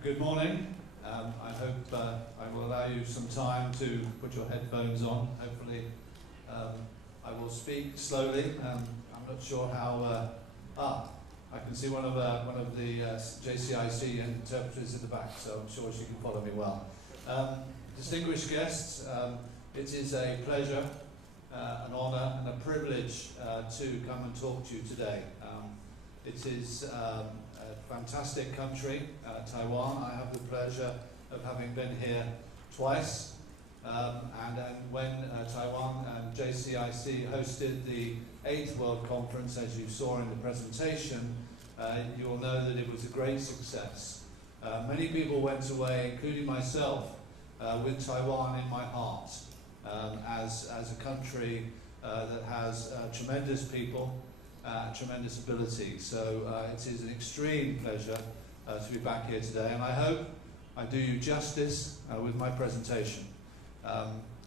Good morning. I hope I will allow you some time to put your headphones on. Hopefully I will speak slowly. I'm not sure how... I can see one of the JCIC interpreters in the back, so I'm sure she can follow me well. Distinguished guests, it is a pleasure, an honour and a privilege to come and talk to you today. It is a fantastic country, Taiwan. I have the pleasure of having been here twice, and when Taiwan and JCIC hosted the 8th World Conference, as you saw in the presentation, you will know that it was a great success. Many people went away, including myself, with Taiwan in my heart, as a country that has tremendous people, tremendous ability. So it is an extreme pleasure to be back here today, and I hope I do you justice with my presentation.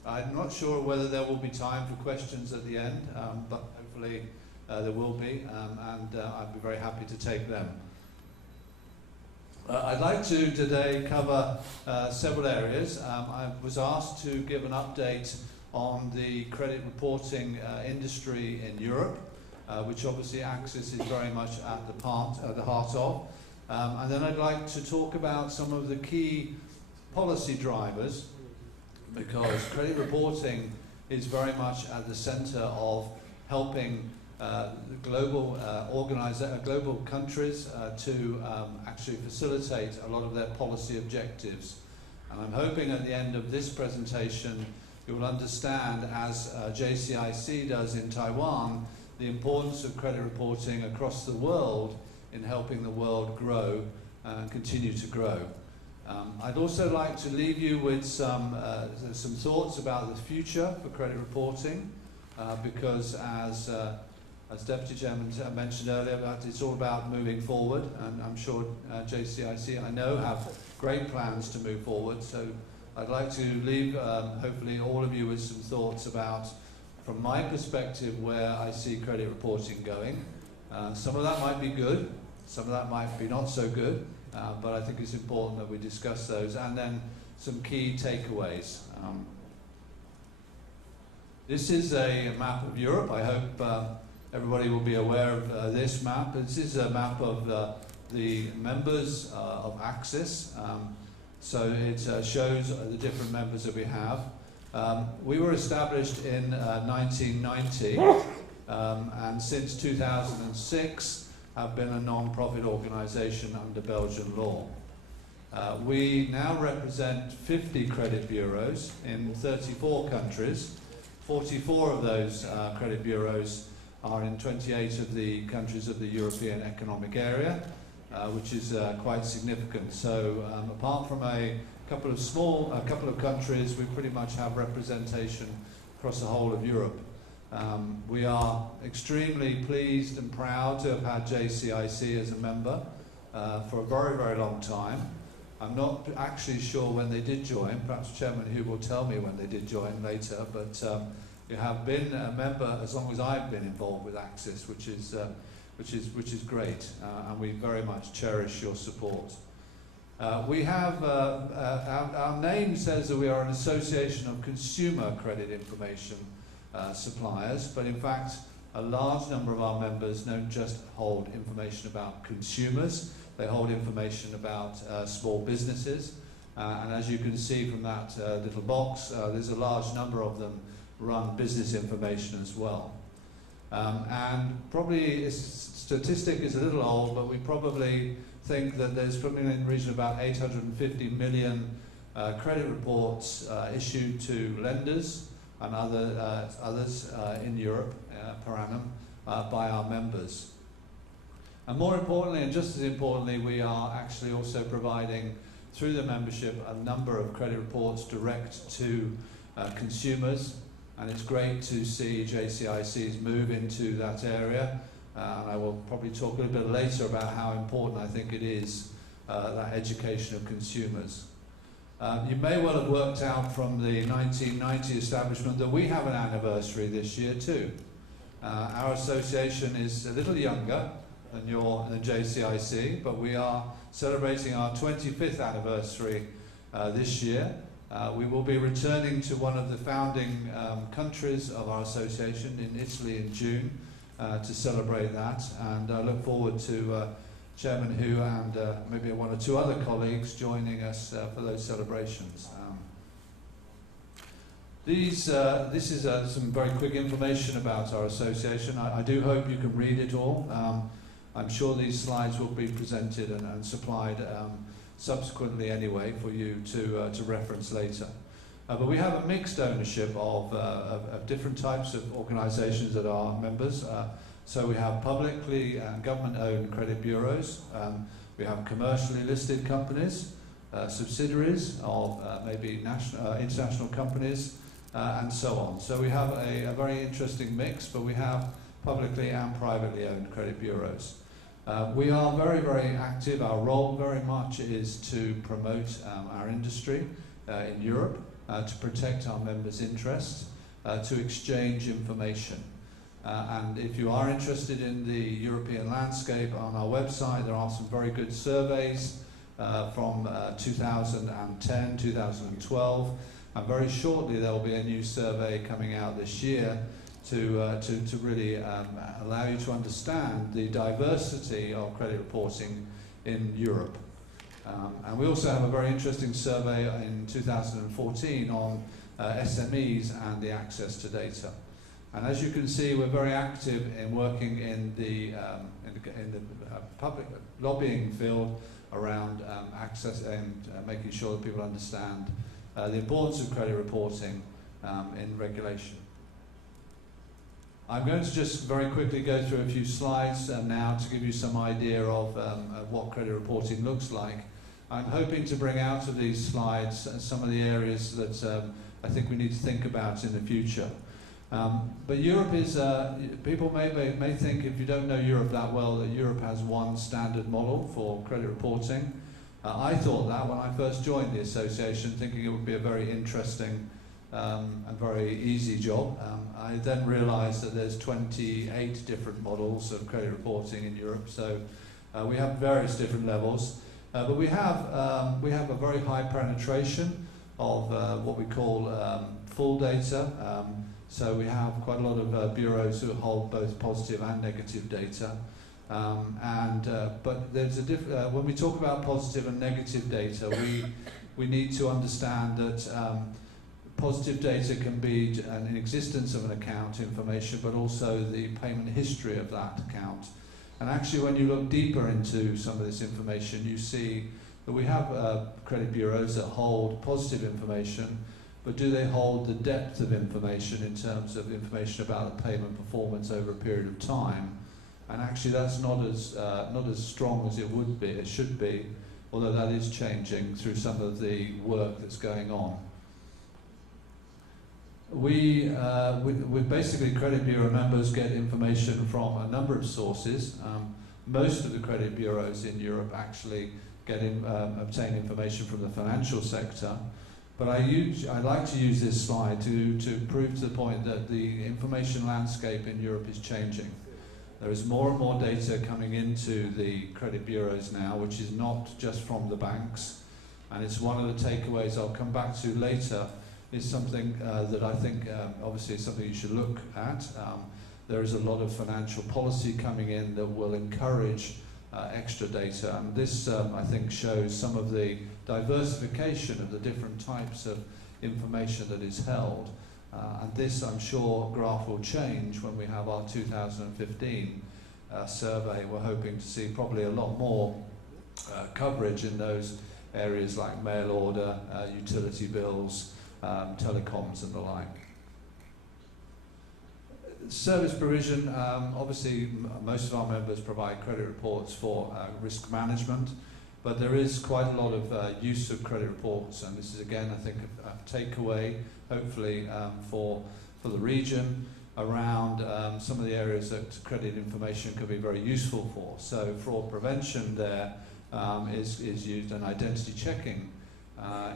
I'm not sure whether there will be time for questions at the end, but hopefully there will be, and I'd be very happy to take them. I'd like to today cover several areas. I was asked to give an update on the credit reporting industry in Europe, which obviously ACCIS is very much at the heart of. And then I'd like to talk about some of the key policy drivers, because credit reporting is very much at the centre of helping global countries to actually facilitate a lot of their policy objectives. And I'm hoping at the end of this presentation you will understand, as JCIC does in Taiwan, the importance of credit reporting across the world in helping the world grow and continue to grow. I'd also like to leave you with some thoughts about the future for credit reporting, because as Deputy Chairman mentioned earlier, it's all about moving forward, and I'm sure JCIC, I know, have great plans to move forward. So I'd like to leave, hopefully, all of you with some thoughts about, from my perspective, where I see credit reporting going. Some of that might be good, some of that might be not so good, but I think it's important that we discuss those, and then some key takeaways. This is a map of Europe. I hope everybody will be aware of this map. This is a map of the members of ACCIS. So it shows the different members that we have. We were established in 1990, and since 2006 have been a non-profit organisation under Belgian law. We now represent 50 credit bureaus in 34 countries. 44 of those credit bureaus are in 28 of the countries of the European Economic Area, which is quite significant. So apart from a couple of countries, we pretty much have representation across the whole of Europe. We are extremely pleased and proud to have had JCIC as a member for a very, very long time. I'm not actually sure when they did join. Perhaps Chairman Hu will tell me when they did join later, but you have been a member as long as I've been involved with ACCIS, which is great, and we very much cherish your support. We have, our name says that we are an association of consumer credit information suppliers, but in fact a large number of our members don't just hold information about consumers, they hold information about small businesses, and as you can see from that little box, there's a large number of them run business information as well. And probably this statistic is a little old, but we probably think that there's something in the region of about 850 million credit reports issued to lenders and others in Europe per annum by our members. And more importantly, and just as importantly, we are actually also providing, through the membership, a number of credit reports direct to consumers, and it's great to see JCIC's move into that area, and I will probably talk a little bit later about how important I think it is, that education of consumers. You may well have worked out from the 1990 establishment that we have an anniversary this year too. Our association is a little younger, than JCIC, but we are celebrating our 25th anniversary this year. We will be returning to one of the founding countries of our association in Italy in June to celebrate that, and I look forward to Chairman Hu and maybe one or two other colleagues joining us for those celebrations. This is some very quick information about our association. I do hope you can read it all. I'm sure these slides will be presented and supplied subsequently anyway for you to reference later. But we have a mixed ownership of different types of organisations that are members. So we have publicly and government-owned credit bureaus. We have commercially listed companies, subsidiaries of maybe international companies, and so on. So we have a very interesting mix, but we have publicly and privately owned credit bureaus. We are very, very active. Our role very much is to promote our industry in Europe, to protect our members' interests, to exchange information. And if you are interested in the European landscape, on our website there are some very good surveys from 2010, 2012, and very shortly there will be a new survey coming out this year to really allow you to understand the diversity of credit reporting in Europe. And we also have a very interesting survey in 2014 on SMEs and the access to data. And as you can see, we're very active in working in the public lobbying field around access and making sure that people understand the importance of credit reporting in regulation. I'm going to just very quickly go through a few slides now to give you some idea of what credit reporting looks like. I'm hoping to bring out of these slides some of the areas that I think we need to think about in the future. But Europe is, people may think, if you don't know Europe that well, that Europe has one standard model for credit reporting. I thought that when I first joined the association, thinking it would be a very interesting and very easy job. I then realised that there's 28 different models of credit reporting in Europe, so we have various different levels. But we have a very high penetration of what we call full data. So we have quite a lot of bureaus who hold both positive and negative data. But there's a when we talk about positive and negative data, we need to understand that positive data can be an existence of an account information, but also the payment history of that account. And actually, when you look deeper into some of this information, you see that we have credit bureaus that hold positive information, but do they hold the depth of information in terms of information about the payment performance over a period of time? And actually, that's not as strong as it should be, although that is changing through some of the work that's going on. We basically, credit bureau members get information from a number of sources. Most of the credit bureaus in Europe actually obtain information from the financial sector. But I like to use this slide to prove to the point that the information landscape in Europe is changing. There is more and more data coming into the credit bureaus now, which is not just from the banks. And it's one of the takeaways I'll come back to later, is something that I think obviously is something you should look at. There is a lot of financial policy coming in that will encourage extra data, and this I think shows some of the diversification of the different types of information that is held. And this, I'm sure, graph will change when we have our 2015 survey. We're hoping to see probably a lot more coverage in those areas like mail order, utility bills, telecoms and the like. Service provision, obviously most of our members provide credit reports for risk management, but there is quite a lot of use of credit reports, and this is again I think a takeaway hopefully for the region around some of the areas that credit information could be very useful for. So fraud prevention there is used, and identity checking.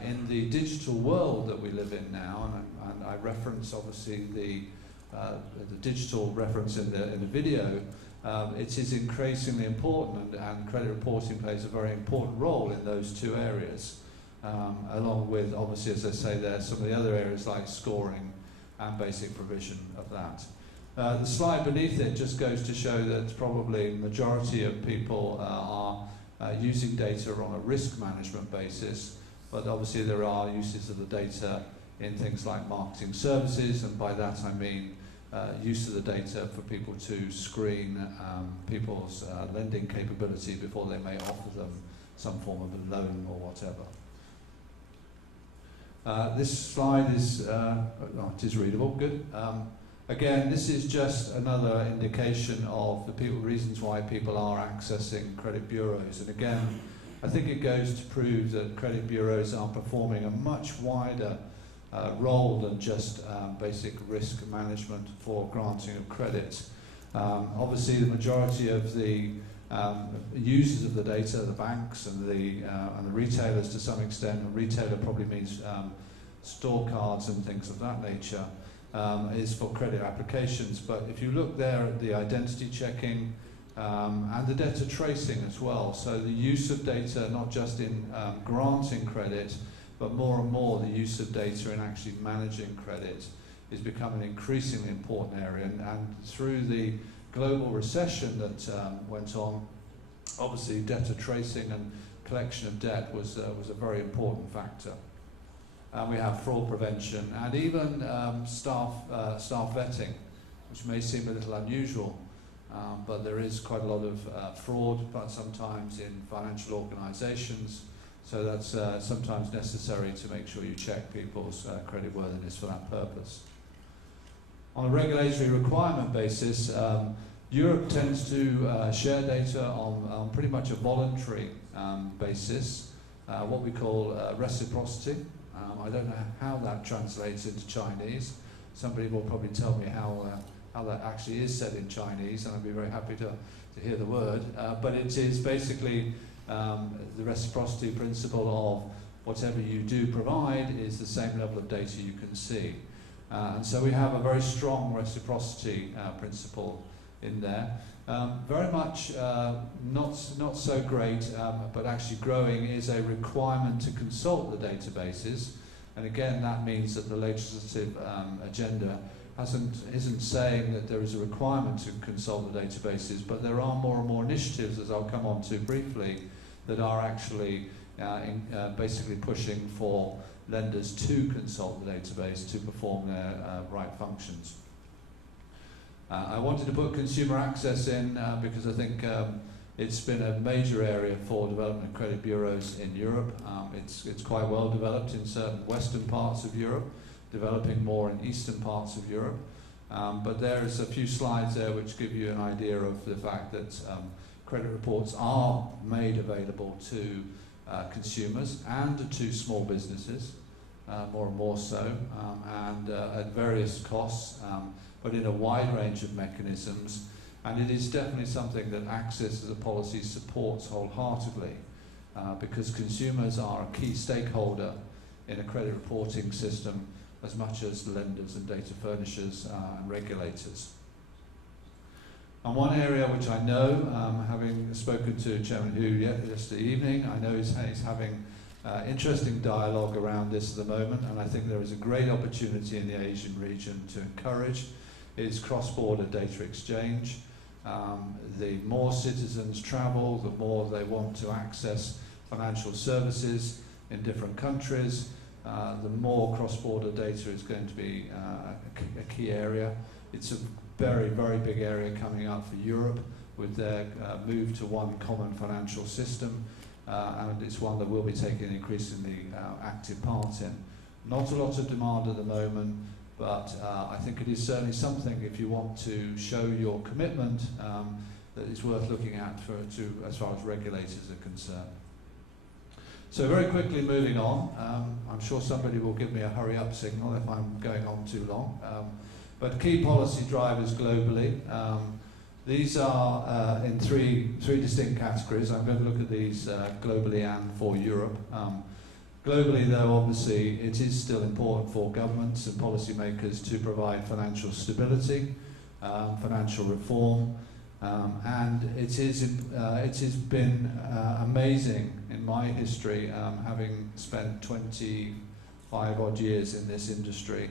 In the digital world that we live in now, and I reference obviously the digital reference in the video, it is increasingly important, and credit reporting plays a very important role in those two areas, along with, obviously, as I say there, some of the other areas like scoring and basic provision of that. The slide beneath it just goes to show that probably the majority of people are using data on a risk management basis, but obviously there are uses of the data in things like marketing services, and by that I mean use of the data for people to screen people's lending capability before they may offer them some form of a loan or whatever. This slide is, it is readable, good. Again, this is just another indication of the reasons why people are accessing credit bureaus. And again, I think it goes to prove that credit bureaus are performing a much wider role than just basic risk management for granting of credit. Obviously, the majority of the users of the data, the banks and the retailers to some extent, and retailer probably means store cards and things of that nature, is for credit applications. But if you look there at the identity checking and the debtor tracing as well, so the use of data not just in granting credit, but more and more the use of data in actually managing credit is becoming an increasingly important area. And through the global recession that went on, obviously debtor tracing and collection of debt was a very important factor. We have fraud prevention and even staff vetting, which may seem a little unusual, but there is quite a lot of fraud, but sometimes in financial organisations, so that's sometimes necessary to make sure you check people's creditworthiness for that purpose. On a regulatory requirement basis, Europe tends to share data on pretty much a voluntary basis, what we call reciprocity. I don't know how that translates into Chinese. Somebody will probably tell me how that actually is said in Chinese, and I'd be very happy to hear the word. But it is basically the reciprocity principle of whatever you do provide is the same level of data you can see. And so we have a very strong reciprocity principle in there. Very much not so great, but actually growing, is a requirement to consult the databases. And again, that means that the legislative agenda isn't saying that there is a requirement to consult the databases, but there are more and more initiatives, as I'll come on to briefly, that are actually basically pushing for lenders to consult the database to perform their right functions. I wanted to put consumer access in because I think it's been a major area for development of credit bureaus in Europe. It's quite well developed in certain western parts of Europe, developing more in eastern parts of Europe. But there's a few slides there which give you an idea of the fact that credit reports are made available to consumers and to small businesses, more and more so, and at various costs, but in a wide range of mechanisms. And it is definitely something that ACCIS as a policy supports wholeheartedly, because consumers are a key stakeholder in a credit reporting system as much as lenders and data furnishers and regulators. And one area which I know, having spoken to Chairman Hu yesterday evening, I know he's having interesting dialogue around this at the moment, and I think there is a great opportunity in the Asian region to encourage is cross-border data exchange. The more citizens travel, the more they want to access financial services in different countries, the more cross-border data is going to be a key area. It's a very, very big area coming up for Europe with their move to one common financial system, and it's one that we'll be taking an increasingly active part in. Not a lot of demand at the moment, but I think it is certainly something, if you want to show your commitment, that is worth looking at as far as regulators are concerned. So very quickly moving on, I'm sure somebody will give me a hurry up signal if I'm going on too long. But key policy drivers globally, these are in three distinct categories. I'm going to look at these globally and for Europe. Globally, though, obviously, it is still important for governments and policymakers to provide financial stability, financial reform, And it has been amazing in my history, having spent 25 odd years in this industry,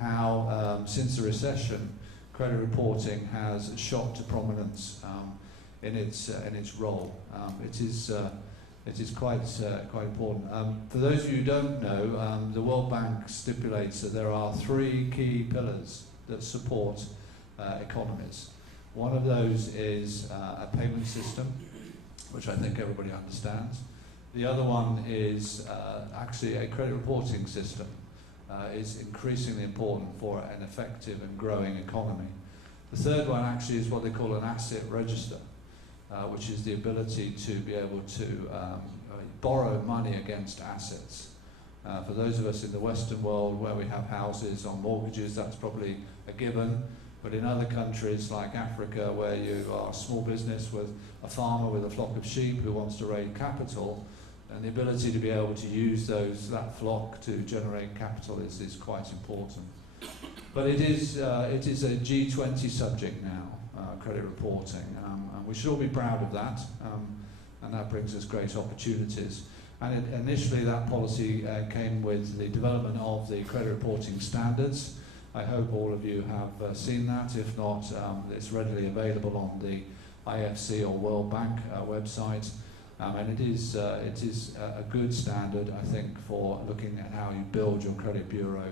how since the recession, credit reporting has shot to prominence in its role. It is quite important. For those of you who don't know, the World Bank stipulates that there are 3 key pillars that support economies. One of those is a payment system, which I think everybody understands. The other one is actually a credit reporting system. Is increasingly important for an effective and growing economy. The third one actually is what they call an asset register, which is the ability to be able to borrow money against assets. For those of us in the Western world where we have houses on mortgages, that's probably a given. But in other countries like Africa, where you are a small business with a farmer with a flock of sheep who wants to raise capital, and the ability to be able to use that flock to generate capital is quite important. But it is a G20 subject now, credit reporting, and we should all be proud of that, and that brings us great opportunities. And initially that policy came with the development of the credit reporting standards. I hope all of you have seen that. If not, it's readily available on the IFC or World Bank website. And it is a good standard, I think, for looking at how you build your credit bureau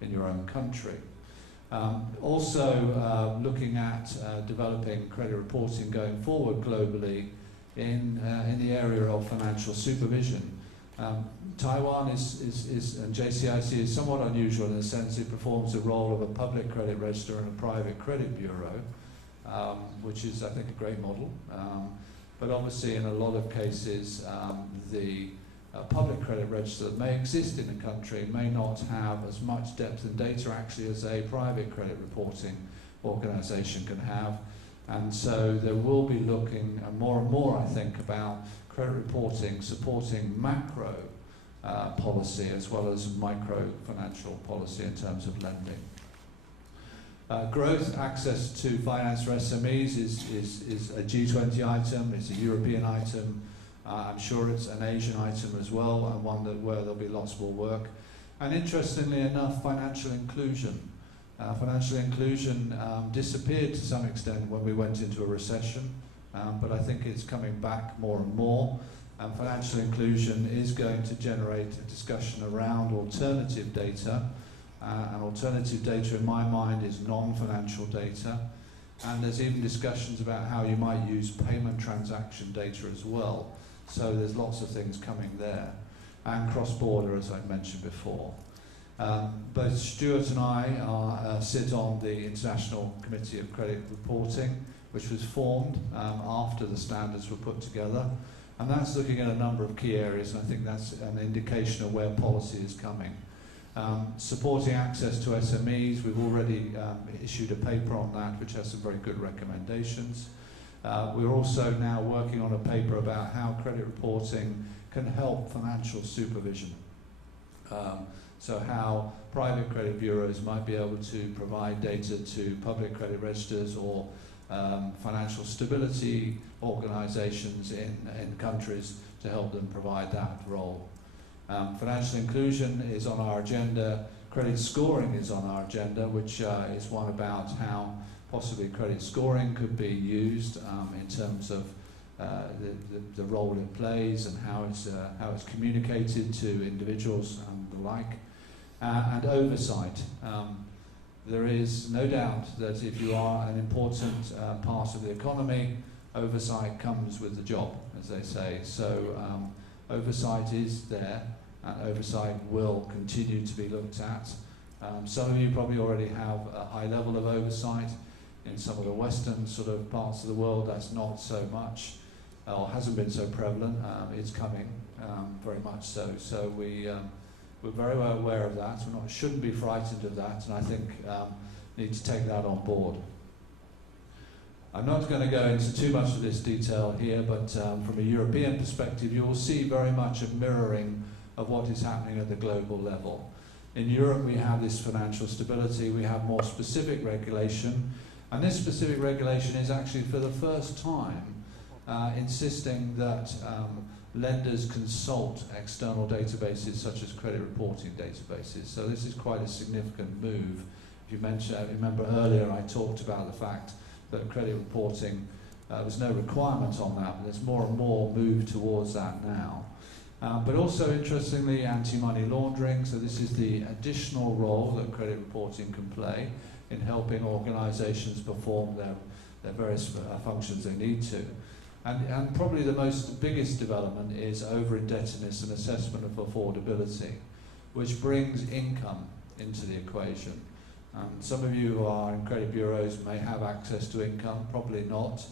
in your own country. Also looking at developing credit reporting going forward globally in the area of financial supervision. Taiwan and JCIC is somewhat unusual in the sense it performs the role of a public credit register and a private credit bureau, which is, I think, a great model. But obviously, in a lot of cases, the public credit register that may exist in a country may not have as much depth and data actually as a private credit reporting organisation can have. And so there will be looking more and more, I think, about credit reporting supporting macro policy as well as micro financial policy in terms of lending. Growth, access to finance for SMEs is a G20 item, it's a European item, I'm sure it's an Asian item as well, and one where there'll be lots more work. And interestingly enough, financial inclusion. Financial inclusion disappeared to some extent when we went into a recession, but I think it's coming back more and more. And financial inclusion is going to generate a discussion around alternative data. And alternative data, in my mind, is non-financial data. And there's even discussions about how you might use payment transaction data as well. So there's lots of things coming there. And cross-border, as I mentioned before. Both Stuart and I sit on the International Committee of Credit Reporting, which was formed after the standards were put together. And that's looking at a number of key areas, and I think that's an indication of where policy is coming. Supporting access to SMEs, we've already issued a paper on that, which has some very good recommendations. We're also now working on a paper about how credit reporting can help financial supervision. So how private credit bureaus might be able to provide data to public credit registers or financial stability organisations in countries to help them provide that role. Financial inclusion is on our agenda. Credit scoring is on our agenda, which is one about how possibly credit scoring could be used in terms of the role it plays and how it's communicated to individuals and the like. And oversight. There is no doubt that if you are an important part of the economy, oversight comes with the job, as they say. So oversight is there, and oversight will continue to be looked at. Some of you probably already have a high level of oversight. In some of the Western sort of parts of the world, that's not so much, or hasn't been so prevalent. It's coming, very much so. So we're very well aware of that. We shouldn't be frightened of that, and I think need to take that on board. I'm not going to go into too much of this detail here, but from a European perspective, you will see very much a mirroring of what is happening at the global level. In Europe, we have this financial stability, we have more specific regulation, And this specific regulation is actually for the first time insisting that lenders consult external databases such as credit reporting databases. So this is quite a significant move. If you remember earlier I talked about the fact that credit reporting, there's no requirement on that, but there's more and more move towards that now. But also interestingly, anti-money laundering, so this is the additional role that credit reporting can play in helping organisations perform their various functions they need to. And probably the biggest development is over-indebtedness and assessment of affordability, which brings income into the equation. Some of you who are in credit bureaus may have access to income, probably not,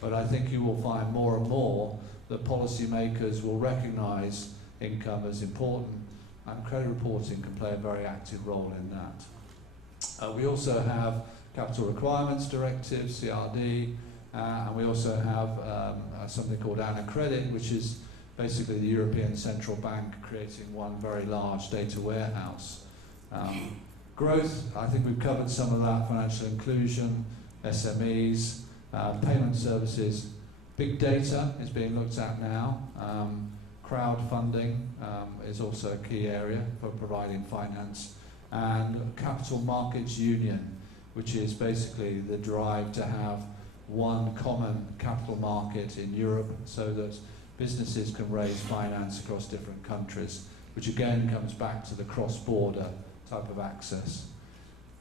but I think you will find more and more that policymakers will recognise income as important, and credit reporting can play a very active role in that. We also have Capital Requirements Directive, CRD, and we also have something called ANA-Credit, which is basically the European Central Bank creating one very large data warehouse. Growth, I think we've covered some of that, financial inclusion, SMEs, payment services. Big data is being looked at now. Crowdfunding is also a key area for providing finance. And Capital Markets Union, which is basically the drive to have one common capital market in Europe so that businesses can raise finance across different countries, which again comes back to the cross-border type of access.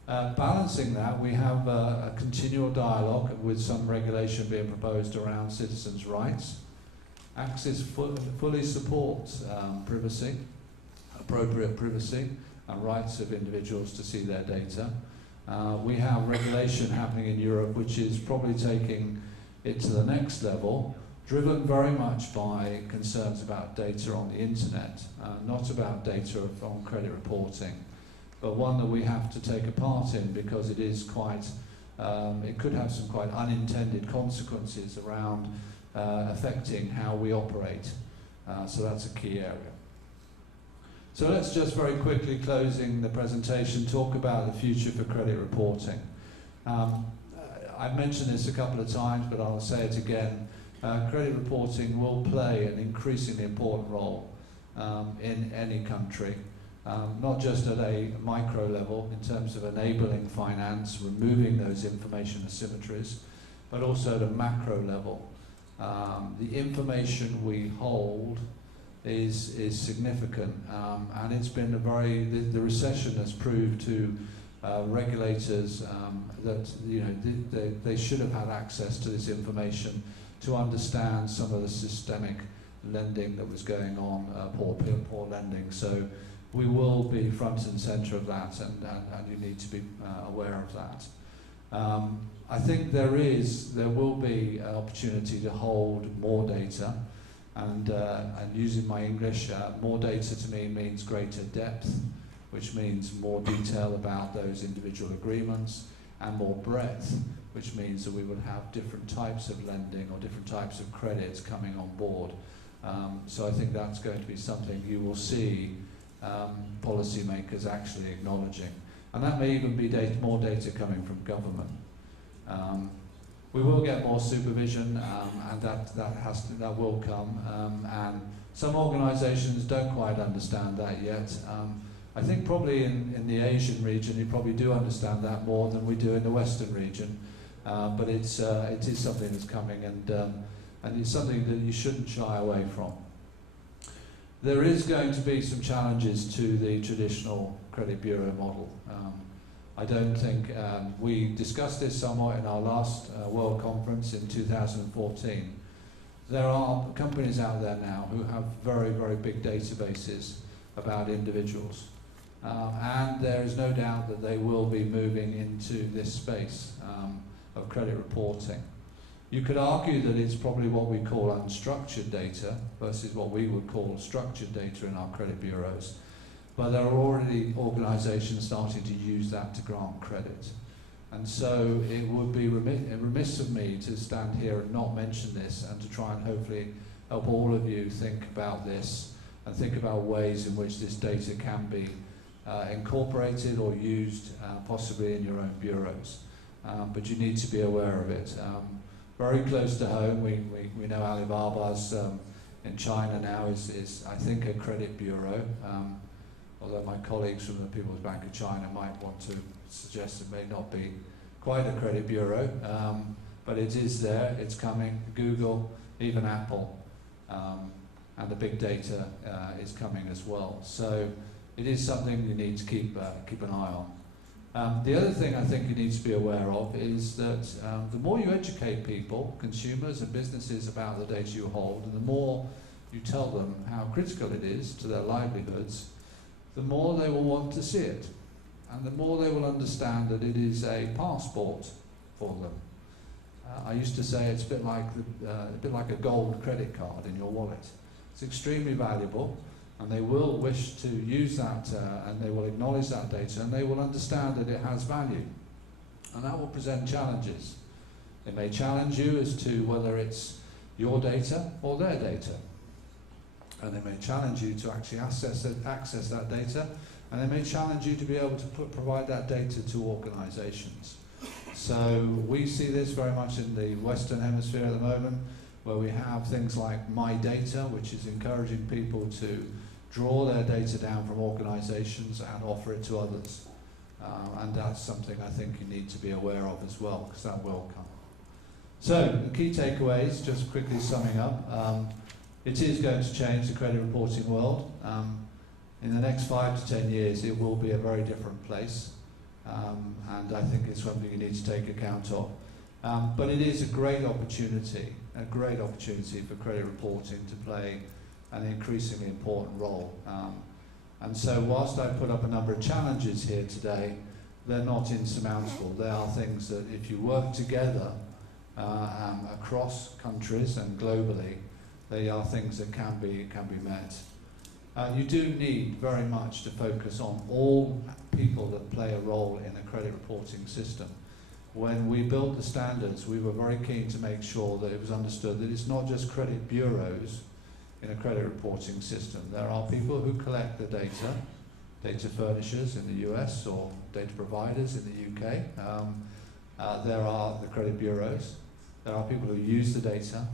Balancing that, we have a continual dialogue with some regulation being proposed around citizens' rights. ACCIS fully supports privacy, appropriate privacy, and rights of individuals to see their data. We have regulation happening in Europe which is probably taking it to the next level, driven very much by concerns about data on the internet, not about data on credit reporting, but one that we have to take a part in because it is quite, it could have some quite unintended consequences around affecting how we operate. So that's a key area. So let's just very quickly, closing the presentation, talk about the future for credit reporting. I've mentioned this a couple of times, but I'll say it again. Credit reporting will play an increasingly important role in any country, not just at a micro level in terms of enabling finance, removing those information asymmetries, but also at a macro level. The information we hold is significant, and it's been a very, the recession has proved to regulators that they should have had access to this information to understand some of the systemic lending that was going on, poor lending. So we will be front and centre of that, and you need to be aware of that. I think there will be an opportunity to hold more data. And using my English, more data to me means greater depth, which means more detail about those individual agreements, and more breadth, which means that we will have different types of lending or different types of credits coming on board. So I think that's going to be something you will see policymakers actually acknowledging. And that may even be more data coming from government. We will get more supervision, and that will come. And some organisations don't quite understand that yet. I think probably in the Asian region, you probably do understand that more than we do in the Western region. But it is something that's coming, and it's something that you shouldn't shy away from. There is going to be some challenges to the traditional credit bureau model. I don't think, we discussed this somewhat in our last World Conference in 2014. There are companies out there now who have very, very big databases about individuals. And there is no doubt that they will be moving into this space of credit reporting. You could argue that it's probably what we call unstructured data versus what we would call structured data in our credit bureaus. But there are already organisations starting to use that to grant credit. And so it would be remiss of me to stand here and not mention this, and to try and hopefully help all of you think about this and think about ways in which this data can be incorporated or used possibly in your own bureaus. but you need to be aware of it. Very close to home, we know Alibaba's in China now is I think a credit bureau, although my colleagues from the People's Bank of China might want to suggest it may not be quite a credit bureau, but it is there, it's coming. Google, even Apple, and the big data is coming as well. So it is something you need to keep an eye on. The other thing I think you need to be aware of is that the more you educate people, consumers and businesses about the data you hold, and the more you tell them how critical it is to their livelihoods, the more they will want to see it, and the more they will understand that it is a passport for them. I used to say it's a bit like a gold credit card in your wallet. It's extremely valuable, and they will wish to use that, and they will acknowledge that data, and they will understand that it has value. And that will present challenges. It may challenge you as to whether it's your data or their data. And they may challenge you to actually access that data, and they may challenge you to be able to provide that data to organizations. So we see this very much in the Western Hemisphere at the moment, where we have things like My Data, which is encouraging people to draw their data down from organizations and offer it to others. And that's something I think you need to be aware of as well, because that will come. So, the key takeaways, just quickly summing up. It is going to change the credit reporting world. In the next 5 to 10 years, it will be a very different place. And I think it's something you need to take account of. But it is a great opportunity for credit reporting to play an increasingly important role. And so whilst I put up a number of challenges here today, they're not insurmountable. They are things that if you work together across countries and globally, they are things that can be met. You do need very much to focus on all people that play a role in a credit reporting system. When we built the standards, we were very keen to make sure that it was understood that it's not just credit bureaus in a credit reporting system. There are people who collect the data furnishers in the US or data providers in the UK. There are the credit bureaus. There are people who use the data.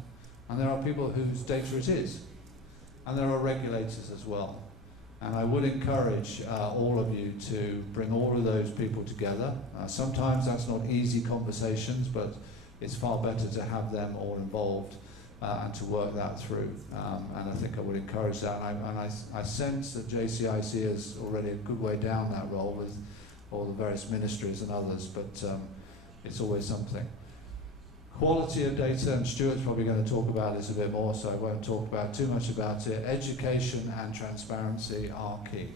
And there are people whose data it is. And there are regulators as well. And I would encourage all of you to bring all of those people together. Sometimes that's not easy conversations, but it's far better to have them all involved and to work that through. And I think I would encourage that. And I sense that JCIC is already a good way down that role with all the various ministries and others, but it's always something. Quality of data, and Stuart's probably going to talk about this a bit more, so I won't talk about too much about it. Education and transparency are key.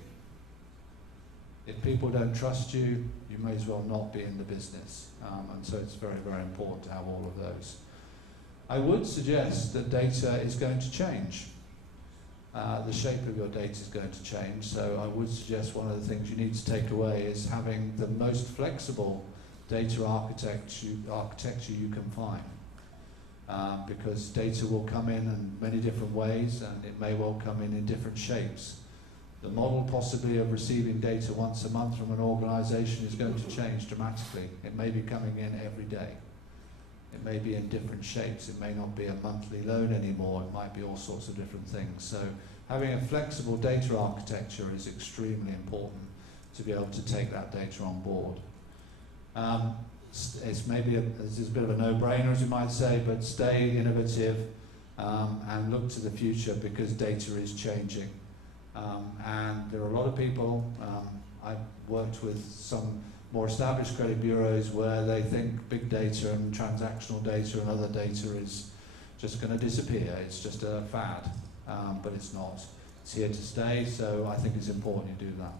If people don't trust you, you may as well not be in the business. And so it's very, very important to have all of those. I would suggest that data is going to change. The shape of your data is going to change, so I would suggest one of the things you need to take away is having the most flexible data architecture you can find, because data will come in many different ways, and it may well come in different shapes. The model possibly of receiving data once a month from an organization is going to change dramatically. It may be coming in every day. It may be in different shapes. It may not be a monthly loan anymore. It might be all sorts of different things. So having a flexible data architecture is extremely important to be able to take that data on board. It's maybe this is a bit of a no-brainer, as you might say, but stay innovative and look to the future, because data is changing. And there are a lot of people, I've worked with some more established credit bureaus where they think big data and transactional data and other data is just going to disappear. It's just a fad, but it's not. It's here to stay, so I think it's important you do that.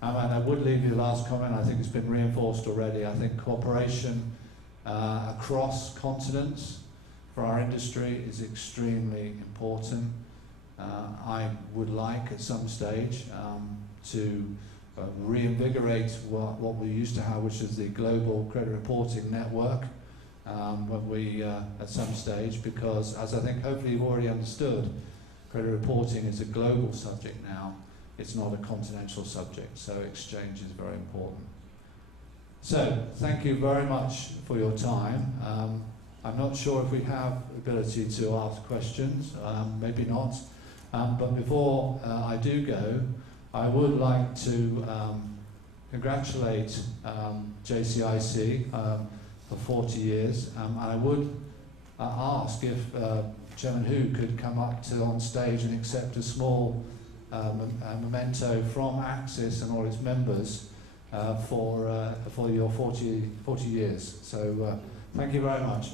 And I would leave you the last comment. I think it's been reinforced already. I think cooperation across continents for our industry is extremely important. I would like at some stage to reinvigorate what we used to have, which is the Global Credit Reporting Network, when we at some stage, because as I think hopefully you've already understood, credit reporting is a global subject now. It's not a continental subject, so exchange is very important. So, thank you very much for your time. I'm not sure if we have the ability to ask questions, maybe not. But before I do go, I would like to congratulate JCIC for 40 years, and I would ask if Chairman Hu could come up on stage and accept a small memento from ACCIS and all its members for your 40 years. So thank you very much.